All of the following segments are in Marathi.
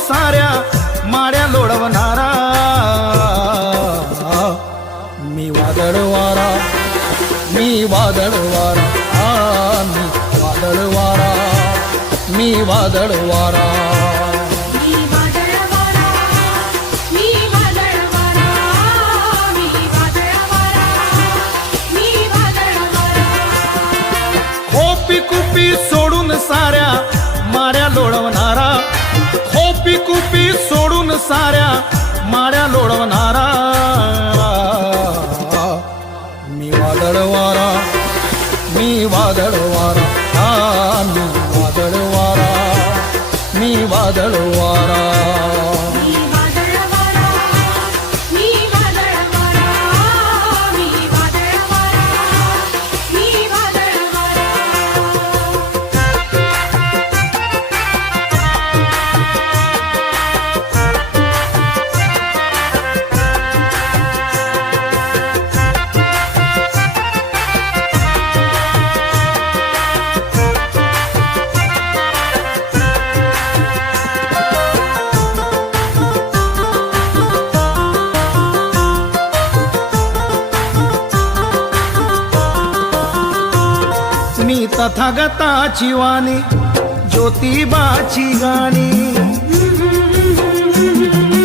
साऱ्या माड्या लोळवणारा मी वादळ वारा, मी वादळ वारा, मी वादळ वारा, मी वादळ वारा. कुपी सोडून साऱ्या माड्या लोळवणारा, खोपी कुपी सोडून साऱ्या माड्या लोळवणारा मी वादळ वारा, मी वादळ वारा, मी वादळ वारा, मी वादळ वारा. मी तथागताची वाणी ज्योतिबाची गाणी,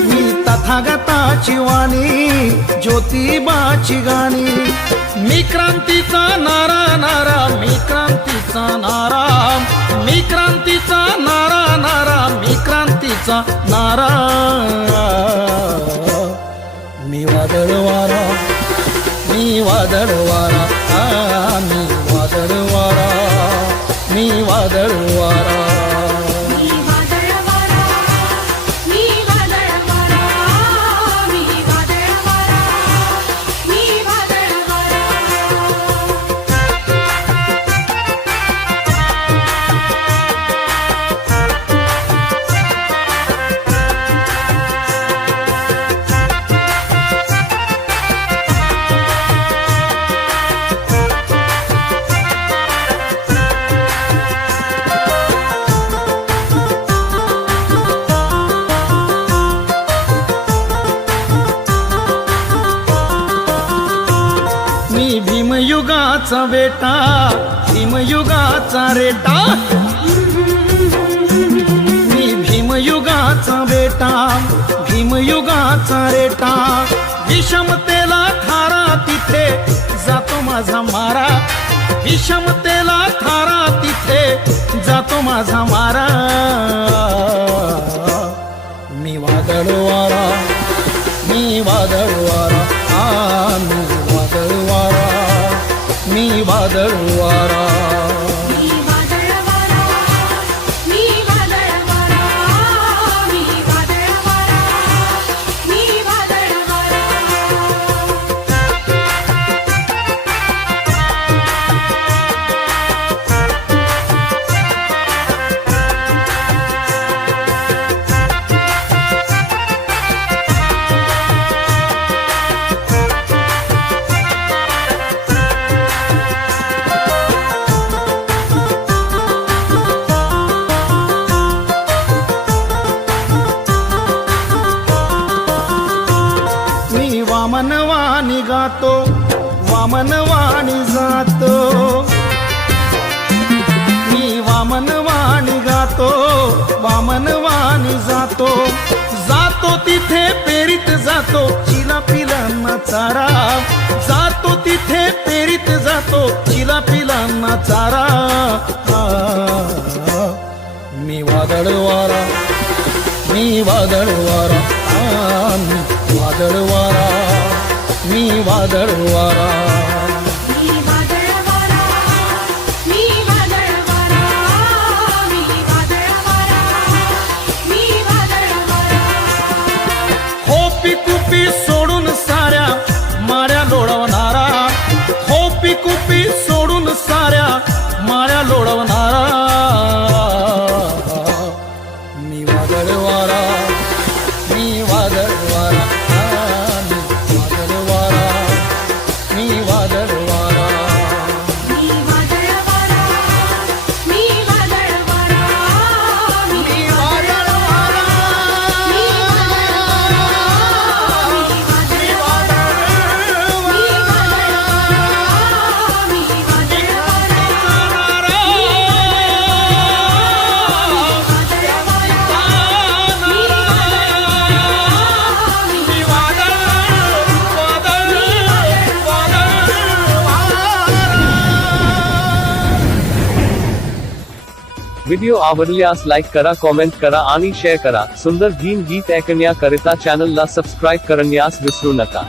मी तथागताची वाणी ज्योतिबाची गाणी. मी क्रांतीचा नारा नारा, मी क्रांतीचा नारा, मी क्रांतीचा नारा नारा, मी क्रांतीचा नारा. मी वादळ वारा, मी वादळ वारा, मी वादळ वारा, मी वादळ वारा. मी भीमयुगाचा बेटा, भीमयुगाचा रेटा, मी भीमयुगाचा बेटा, भीमयुगाचा रेटा. विषमतेला थारा तिथे जातो माझा मारा, विषमतेला थारा तिथे जातो माझा मारा. मी वादळ वारा, मी वादळ वारा, मी वादळ वारा, मी वादळ वारा. वामनवाणी गातो, वामनवाणी जातो, मी वामनवाणी गातो, वामनवाणी जातो. जातो तिथे पेरीत जातो चिला पिलांना चारा, जातो तिथे पेरीत जातो चिला पिलांना चारा. मी वादळ वारा, मी वादळ वारा, मी वादळ वारा, मी वादळ वारा. खोपी कुपी सोडून साऱ्या माड्या लोळवणारा, खोपी कुपी सोडून साऱ्या माड्या लोळवणारा. मी वादळ वारा, मी वादळ वारा, मी वादळ वारा, मी वादळ व्हिडिओ आवडल्यास लाईक करा, कॉमेंट करा आणि शेअर करा. सुंदर भीम गीत ऐकण्याकरिता चॅनलला सबस्क्राईब करण्यास विसरू नका.